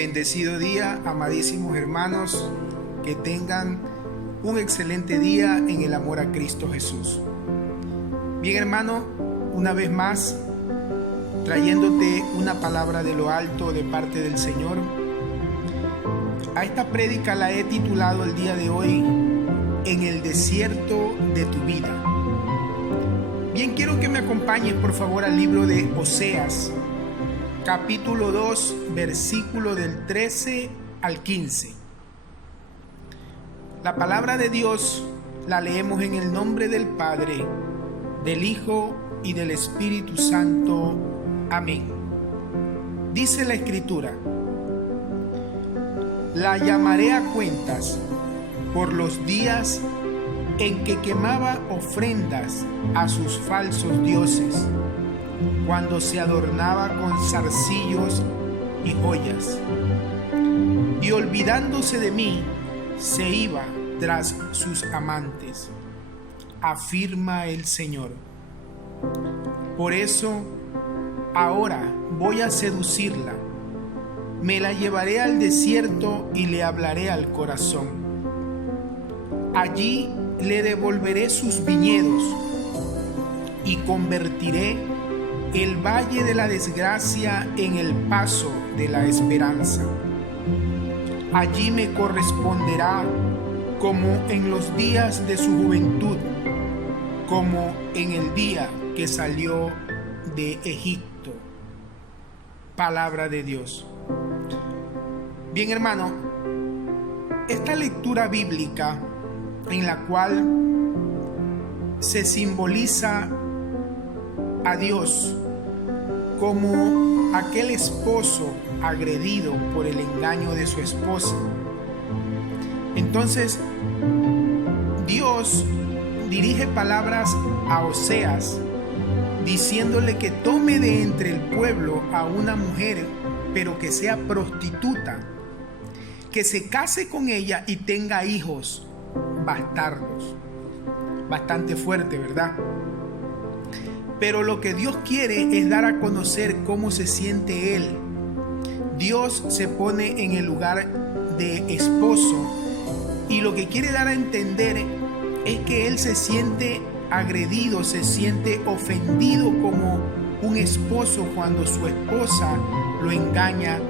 Bendecido día, amadísimos hermanos, que tengan un excelente día en el amor a Cristo Jesús. Bien, hermano, una vez más, trayéndote una palabra de lo alto de parte del Señor. A esta prédica la he titulado el día de hoy, En el desierto de tu vida. Bien, quiero que me acompañes por favor al libro de Oseas, capítulo 2, versículo del 13 al 15. La palabra de Dios la leemos en el nombre del Padre, del Hijo y del Espíritu Santo. Amén. Dice la Escritura: la llamaré a cuentas por los días en que quemaba ofrendas a sus falsos dioses, cuando se adornaba con zarcillos y joyas, y olvidándose de mí, se iba tras sus amantes, afirma el Señor. Por eso, ahora voy a seducirla, me la llevaré al desierto y le hablaré al corazón. Allí le devolveré sus viñedos y convertiré el valle de la desgracia en el paso de la esperanza. Allí me corresponderá como en los días de su juventud, como en el día que salió de Egipto. Palabra de Dios. Bien, hermano, esta lectura bíblica en la cual se simboliza a Dios como aquel esposo agredido por el engaño de su esposa. Entonces, Dios dirige palabras a Oseas, diciéndole que tome de entre el pueblo a una mujer, pero que sea prostituta, que se case con ella y tenga hijos bastardos. Bastante fuerte, ¿verdad? Pero lo que Dios quiere es dar a conocer cómo se siente Él. Dios se pone en el lugar de esposo y lo que quiere dar a entender es que Él se siente agredido, se siente ofendido como un esposo cuando su esposa lo engaña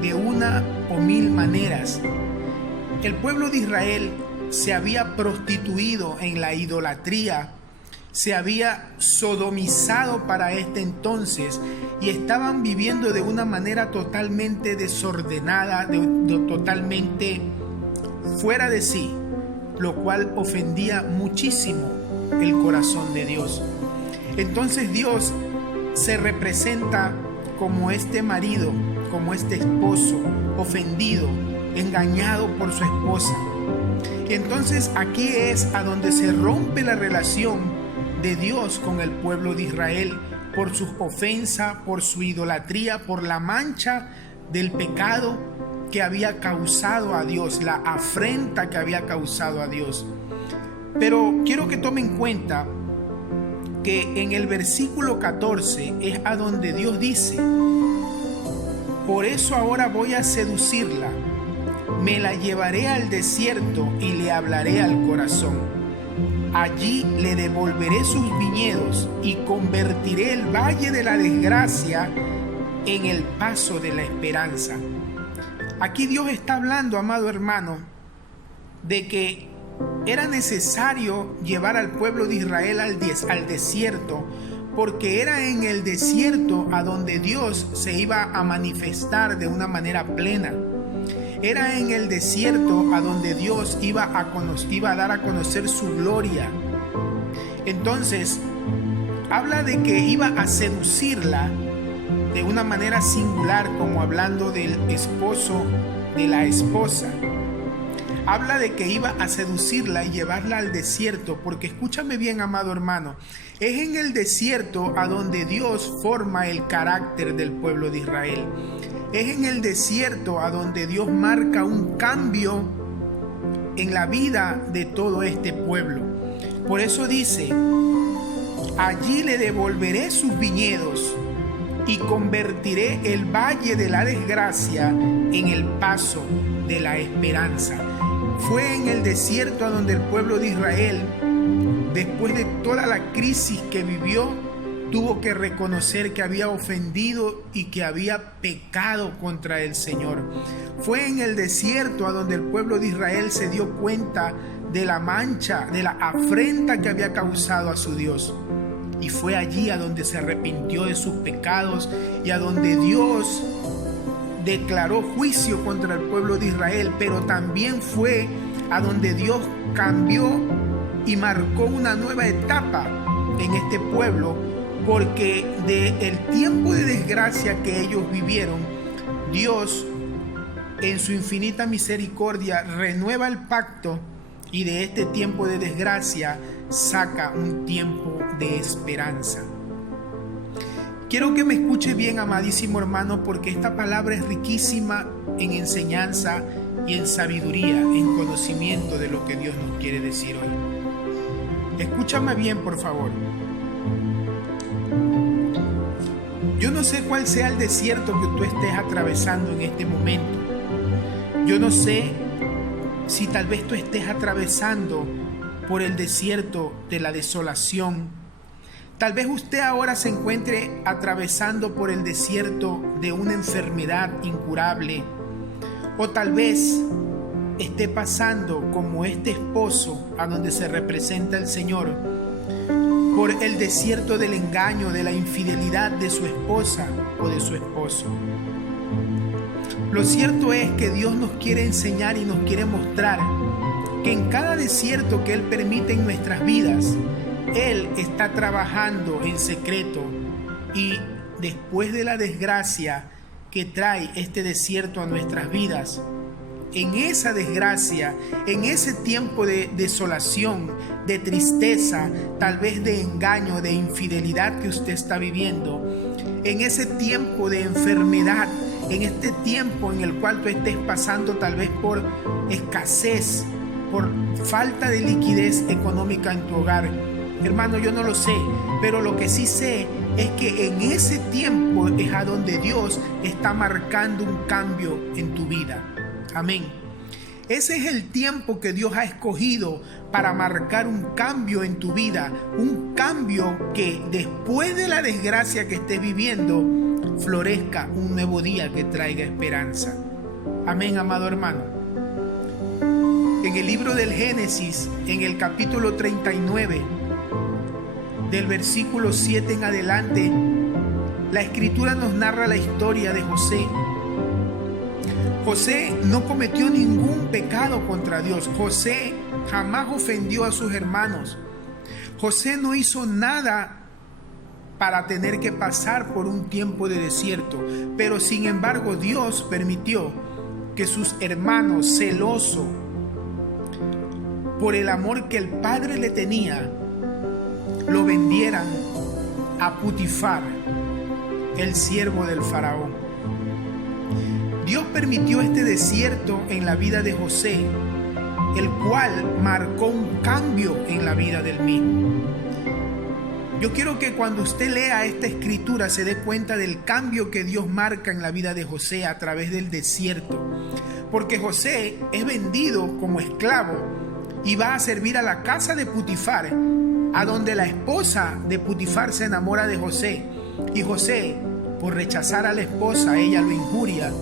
de una o mil maneras. El pueblo de Israel se había prostituido en la idolatría, se había sodomizado para este entonces y estaban viviendo de una manera totalmente desordenada, totalmente fuera de sí, lo cual ofendía muchísimo el corazón de Dios. Entonces Dios se representa como este marido, como este esposo ofendido, engañado por su esposa. Entonces aquí es a donde se rompe la relación de Dios con el pueblo de Israel por su ofensa, por su idolatría, por la mancha del pecado que había causado a Dios, la afrenta que había causado a Dios. Pero quiero que tomen en cuenta que en el versículo 14 es a donde Dios dice: por eso ahora voy a seducirla, me la llevaré al desierto y le hablaré al corazón. Allí le devolveré sus viñedos y convertiré el valle de la desgracia en el paso de la esperanza. Aquí Dios está hablando, amado hermano, de que era necesario llevar al pueblo de Israel al desierto, porque era en el desierto a donde Dios se iba a manifestar de una manera plena. Era en el desierto a donde Dios iba a dar a conocer su gloria. Entonces, habla de que iba a seducirla de una manera singular, como hablando del esposo de la esposa. Habla de que iba a seducirla y llevarla al desierto, porque escúchame bien, amado hermano, es en el desierto a donde Dios forma el carácter del pueblo de Israel. Es en el desierto a donde Dios marca un cambio en la vida de todo este pueblo. Por eso dice: allí le devolveré sus viñedos y convertiré el valle de la desgracia en el paso de la esperanza. Fue en el desierto a donde el pueblo de Israel, después de toda la crisis que vivió, tuvo que reconocer que había ofendido y que había pecado contra el Señor. Fue en el desierto a donde el pueblo de Israel se dio cuenta de la mancha, de la afrenta que había causado a su Dios. Y fue allí a donde se arrepintió de sus pecados y a donde Dios declaró juicio contra el pueblo de Israel, pero también fue a donde Dios cambió y marcó una nueva etapa en este pueblo, porque del tiempo de desgracia que ellos vivieron, Dios en su infinita misericordia renueva el pacto y de este tiempo de desgracia saca un tiempo de esperanza. Quiero que me escuche bien, amadísimo hermano, porque esta palabra es riquísima en enseñanza y en sabiduría, en conocimiento de lo que Dios nos quiere decir hoy. Escúchame bien, por favor. Yo no sé cuál sea el desierto que tú estés atravesando en este momento. Yo no sé si tal vez tú estés atravesando por el desierto de la desolación. Tal vez usted ahora se encuentre atravesando por el desierto de una enfermedad incurable. O tal vez esté pasando como este esposo a donde se representa el Señor, por el desierto del engaño, de la infidelidad de su esposa o de su esposo. Lo cierto es que Dios nos quiere enseñar y nos quiere mostrar que en cada desierto que Él permite en nuestras vidas, Él está trabajando en secreto, y después de la desgracia que trae este desierto a nuestras vidas, en esa desgracia, en ese tiempo de desolación, de tristeza, tal vez de engaño, de infidelidad que usted está viviendo, en ese tiempo de enfermedad, en este tiempo en el cual tú estés pasando tal vez por escasez, por falta de liquidez económica en tu hogar. Hermano, yo no lo sé, pero lo que sí sé es que en ese tiempo es a donde Dios está marcando un cambio en tu vida. Amén. Ese es el tiempo que Dios ha escogido para marcar un cambio en tu vida, un cambio que después de la desgracia que estés viviendo, florezca un nuevo día que traiga esperanza. Amén, amado hermano. En el libro del Génesis, en el capítulo 39, del versículo 7 en adelante, la Escritura nos narra la historia de José. José no cometió ningún pecado contra Dios. José jamás ofendió a sus hermanos. José no hizo nada para tener que pasar por un tiempo de desierto, pero sin embargo Dios permitió que sus hermanos, celosos por el amor que el padre le tenía, lo vendieran a Potifar, el siervo del faraón. Dios permitió este desierto en la vida de José, el cual marcó un cambio en la vida del mismo. Yo quiero que cuando usted lea esta escritura se dé cuenta del cambio que Dios marca en la vida de José a través del desierto. Porque José es vendido como esclavo y va a servir a la casa de Potifar, a donde la esposa de Potifar se enamora de José. Y José, por rechazar a la esposa, ella lo injuria.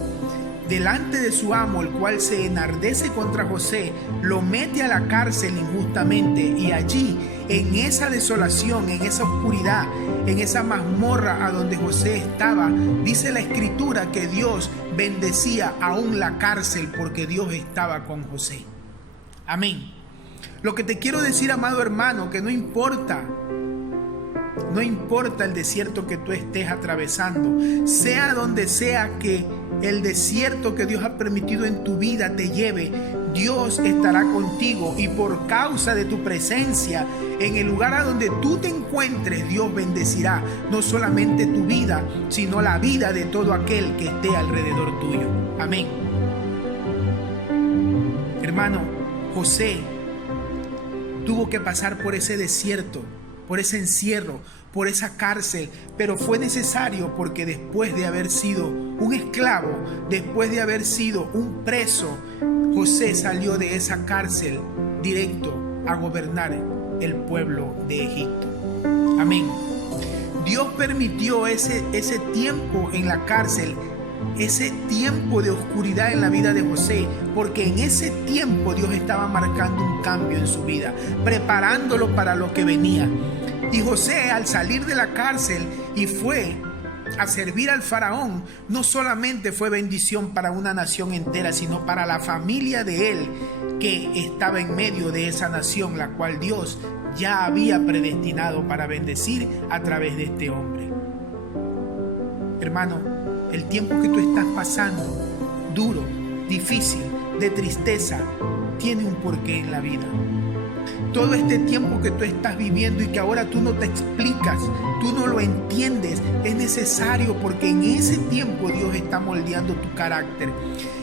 Delante de su amo, el cual se enardece contra José, lo mete a la cárcel injustamente, y allí, en esa desolación, en esa oscuridad, en esa mazmorra a donde José estaba, dice la Escritura que Dios bendecía aún la cárcel porque Dios estaba con José. Amén. Lo que te quiero decir, amado hermano, que no importa el desierto que tú estés atravesando, sea donde sea que el desierto que Dios ha permitido en tu vida te lleve, Dios estará contigo, y por causa de tu presencia en el lugar a donde tú te encuentres, Dios bendecirá no solamente tu vida, sino la vida de todo aquel que esté alrededor tuyo. Amén. Hermano, José tuvo que pasar por ese desierto por ese encierro, por esa cárcel, pero fue necesario porque después de haber sido un esclavo, después de haber sido un preso, José salió de esa cárcel directo a gobernar el pueblo de Egipto. Amén. Dios permitió ese tiempo en la cárcel, ese tiempo de oscuridad en la vida de José, porque en ese tiempo Dios estaba marcando un cambio en su vida, preparándolo para lo que venía. Y José, al salir de la cárcel y fue a servir al faraón, no solamente fue bendición para una nación entera, sino para la familia de él que estaba en medio de esa nación, la cual Dios ya había predestinado para bendecir a través de este hombre. Hermano, el tiempo que tú estás pasando, duro, difícil, de tristeza, tiene un porqué en la vida. Todo este tiempo que tú estás viviendo y que ahora tú no te explicas, tú no lo entiendes, es necesario porque en ese tiempo Dios está moldeando tu carácter.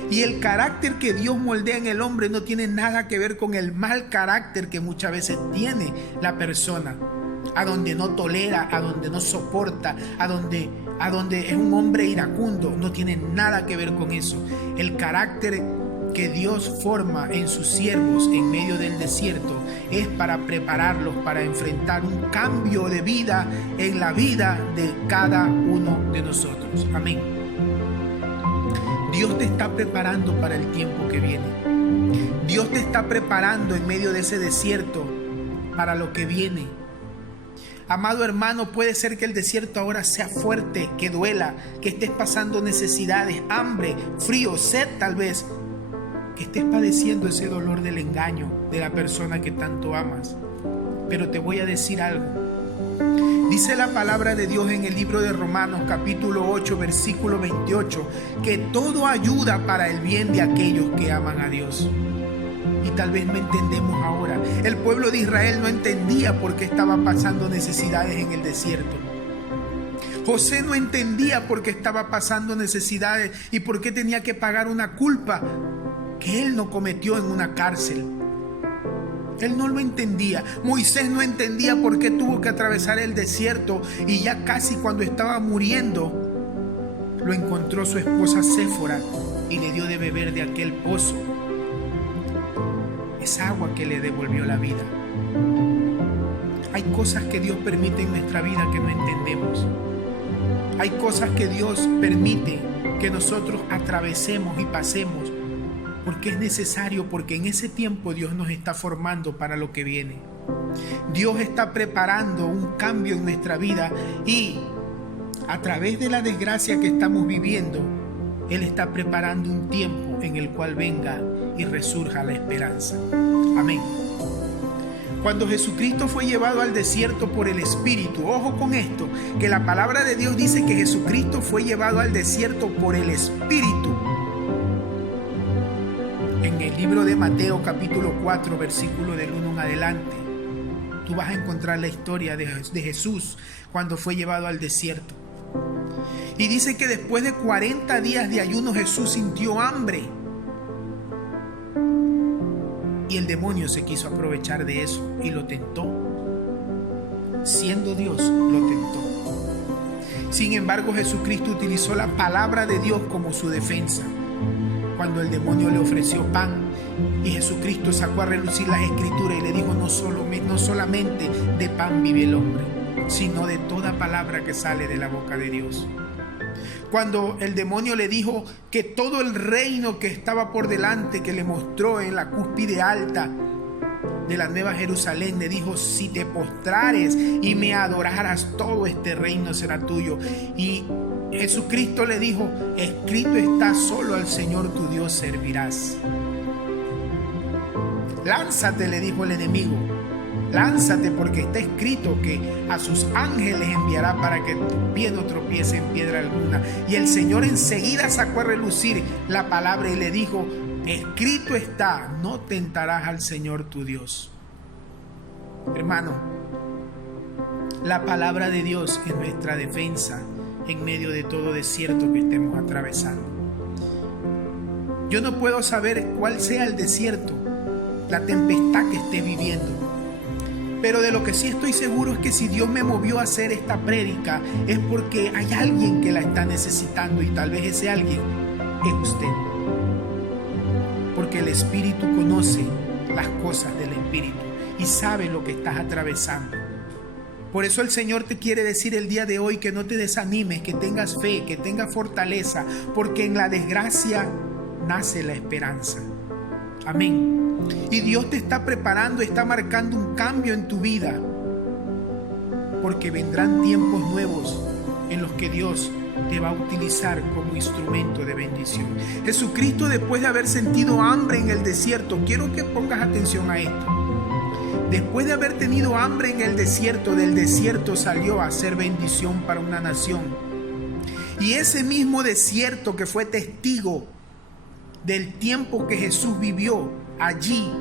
Y el carácter que Dios moldea en el hombre no tiene nada que ver con el mal carácter que muchas veces tiene la persona, a donde no tolera, a donde no soporta, a donde es un hombre iracundo. No tiene nada que ver con eso. El carácter que Dios forma en sus siervos en medio del desierto es para prepararlos para enfrentar un cambio de vida en la vida de cada uno de nosotros. Amén. Dios te está preparando para el tiempo que viene. Dios te está preparando en medio de ese desierto para lo que viene. Amado hermano, puede ser que el desierto ahora sea fuerte, que duela, que estés pasando necesidades, hambre, frío, sed tal vez, que estés padeciendo ese dolor del engaño de la persona que tanto amas. Pero te voy a decir algo. Dice la palabra de Dios en el libro de Romanos capítulo 8 versículo 28 que todo ayuda para el bien de aquellos que aman a Dios. Y tal vez no entendemos ahora. El pueblo de Israel no entendía por qué estaba pasando necesidades en el desierto. José no entendía por qué estaba pasando necesidades y por qué tenía que pagar una culpa que él no cometió en una cárcel. Él no lo entendía. Moisés no entendía por qué tuvo que atravesar el desierto y ya casi cuando estaba muriendo lo encontró su esposa Séfora y le dio de beber de aquel pozo. Es agua que le devolvió la vida. Hay cosas que Dios permite en nuestra vida que no entendemos. Hay cosas que Dios permite que nosotros atravesemos y pasemos porque es necesario, porque en ese tiempo Dios nos está formando para lo que viene. Dios está preparando un cambio en nuestra vida y a través de la desgracia que estamos viviendo, Él está preparando un tiempo en el cual venga y resurja la esperanza. Amén. Cuando Jesucristo fue llevado al desierto por el Espíritu, ojo con esto, que la palabra de Dios dice que Jesucristo fue llevado al desierto por el Espíritu. En el libro de Mateo capítulo 4 versículo del 1 en adelante, tú vas a encontrar la historia de Jesús cuando fue llevado al desierto. Y dice que después de 40 días de ayuno Jesús sintió hambre. Y el demonio se quiso aprovechar de eso y lo tentó. Siendo Dios, lo tentó. Sin embargo, Jesucristo utilizó la palabra de Dios como su defensa. Cuando el demonio le ofreció pan y Jesucristo sacó a relucir las escrituras y le dijo: no solamente de pan vive el hombre, sino de toda palabra que sale de la boca de Dios. Cuando el demonio le dijo que todo el reino que estaba por delante, que le mostró en la cúspide alta de la Nueva Jerusalén, le dijo: si te postrares y me adoraras, todo este reino será tuyo. Y Jesucristo le dijo: escrito está, solo al Señor tu Dios servirás. Lánzate, le dijo el enemigo. Lánzate, porque está escrito que a sus ángeles enviará para que tu pie no tropiece en piedra alguna. Y el Señor enseguida sacó a relucir la palabra y le dijo: escrito está, no tentarás al Señor tu Dios. Hermano, la palabra de Dios es nuestra defensa en medio de todo desierto que estemos atravesando. Yo no puedo saber cuál sea el desierto, la tempestad que estés viviendo, Pero de lo que sí estoy seguro es que si Dios me movió a hacer esta prédica es porque hay alguien que la está necesitando, y tal vez ese alguien es usted. Porque el Espíritu conoce las cosas del Espíritu y sabe lo que estás atravesando. Por eso el Señor te quiere decir el día de hoy que no te desanimes, que tengas fe, que tengas fortaleza, porque en la desgracia nace la esperanza. Amén. Y Dios te está preparando, está marcando un cambio en tu vida, porque vendrán tiempos nuevos en los que Dios te va a utilizar como instrumento de bendición. Jesucristo, después de haber sentido hambre en el desierto, quiero que pongas atención a esto. Después de haber tenido hambre en el desierto, del desierto salió a ser bendición para una nación. Y ese mismo desierto que fue testigo del tiempo que Jesús vivió allí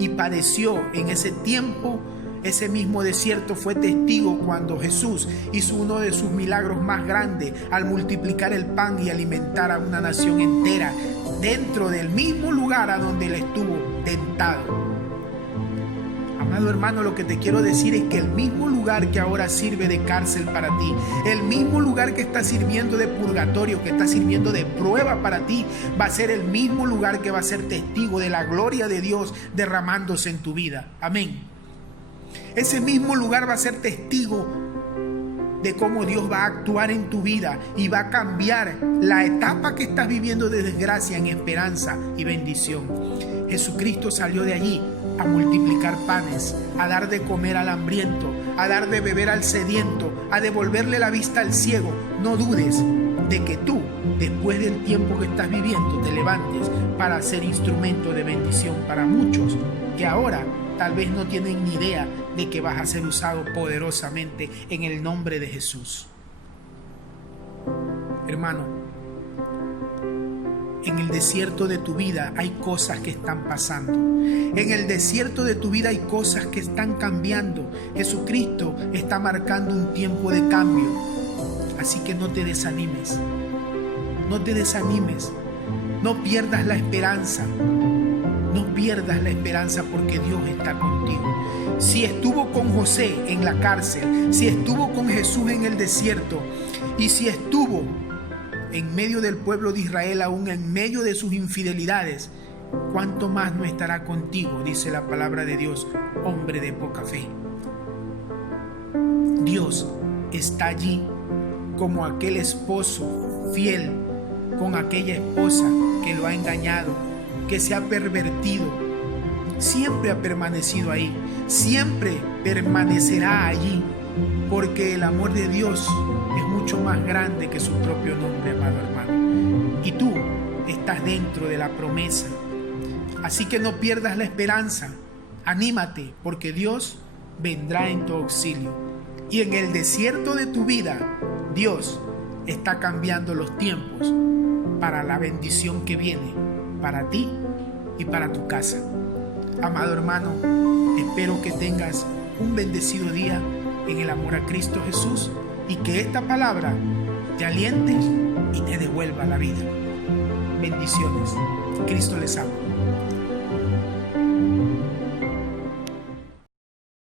y padeció en ese tiempo, ese mismo desierto fue testigo cuando Jesús hizo uno de sus milagros más grandes al multiplicar el pan y alimentar a una nación entera dentro del mismo lugar a donde él estuvo tentado. Amado hermano, lo que te quiero decir es que el mismo lugar que ahora sirve de cárcel para ti, el mismo lugar que está sirviendo de purgatorio, que está sirviendo de prueba para ti, va a ser el mismo lugar que va a ser testigo de la gloria de Dios derramándose en tu vida. Amén. Ese mismo lugar va a ser testigo de cómo Dios va a actuar en tu vida y va a cambiar la etapa que estás viviendo de desgracia en esperanza y bendición. Jesucristo salió de allí a multiplicar panes, a dar de comer al hambriento, a dar de beber al sediento, a devolverle la vista al ciego. No dudes de que tú, después del tiempo que estás viviendo, te levantes para ser instrumento de bendición para muchos que ahora tal vez no tienen ni idea de que vas a ser usado poderosamente en el nombre de Jesús. Hermano, en el desierto de tu vida hay cosas que están pasando. En el desierto de tu vida hay cosas que están cambiando. Jesucristo está marcando un tiempo de cambio. Así que no te desanimes. No te desanimes. No pierdas la esperanza. No pierdas la esperanza porque Dios está contigo. Si estuvo con José en la cárcel, si estuvo con Jesús en el desierto, y si estuvo en medio del pueblo de Israel, aún en medio de sus infidelidades, ¿cuánto más no estará contigo? Dice la palabra de Dios, hombre de poca fe. Dios está allí como aquel esposo fiel con aquella esposa que lo ha engañado, que se ha pervertido. Siempre ha permanecido ahí, siempre permanecerá allí, porque el amor de Dios es mucho más grande que su propio nombre, amado hermano. Y tú estás dentro de la promesa. Así que no pierdas la esperanza. Anímate, porque Dios vendrá en tu auxilio. Y en el desierto de tu vida, Dios está cambiando los tiempos para la bendición que viene para ti y para tu casa. Amado hermano, espero que tengas un bendecido día en el amor a Cristo Jesús y que esta palabra te aliente y te devuelva la vida. Bendiciones. Cristo les ama.